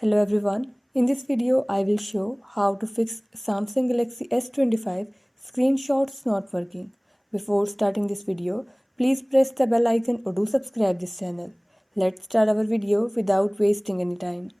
Hello everyone. In this video, I will show how to fix Samsung Galaxy S25 screenshots not working. Before starting this video, please press the bell icon or do subscribe this channel. Let's start our video without wasting any time.